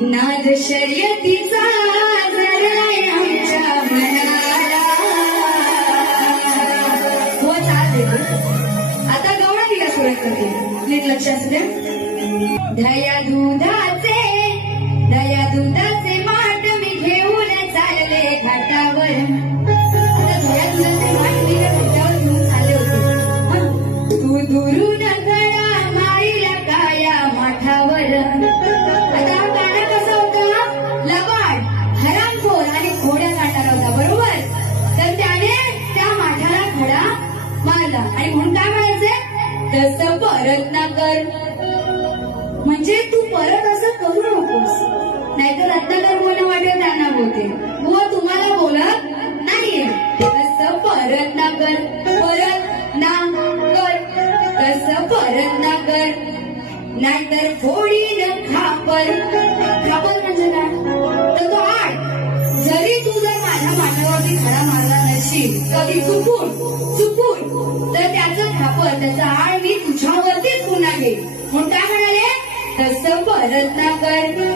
नाद शर्यतीचा जरलाय आमच्या मनाला. हो चाल देतो. आता गवळा दिला सुरुवात करते. नीट लक्ष असू द्या. दया दुधाचे माठ मी घेऊन चालले घाटावर. आता दया दुधाचे माठ मी त्या घाटावर घेऊन चालले होते. तू दुरून गडा मारीला काया माठावर. आता हा गाणं कसं होतं? लबाड, हरामखोर आणि घोड्या काढणारा होता, बरोबर? तर त्याने त्या माठाला खडा मारला आणि म्हणून काय म्हणायचंय? तसं परत ना कर. म्हणजे तू परत असं करू नकोस, नाहीतर रत्नाकर बोलणं वाटेल त्यांना बोलते. बुवा तुम्हाला बोलत नाहीये. तसं परत ना कर, परत ना कर, तसं परत ना कर, नाहीतर फोडीन खापर. खापर म्हणजे काय? तर तो आड. जरी तू जर माझ्या माठावरती खडा मारला नशील कधी चुकून, तर त्याचं खापर, त्याचा आड मी तुझ्यावरतीच पुन्हा घेईन. म्हणून काय म्हणाले? तसं परत ना कर.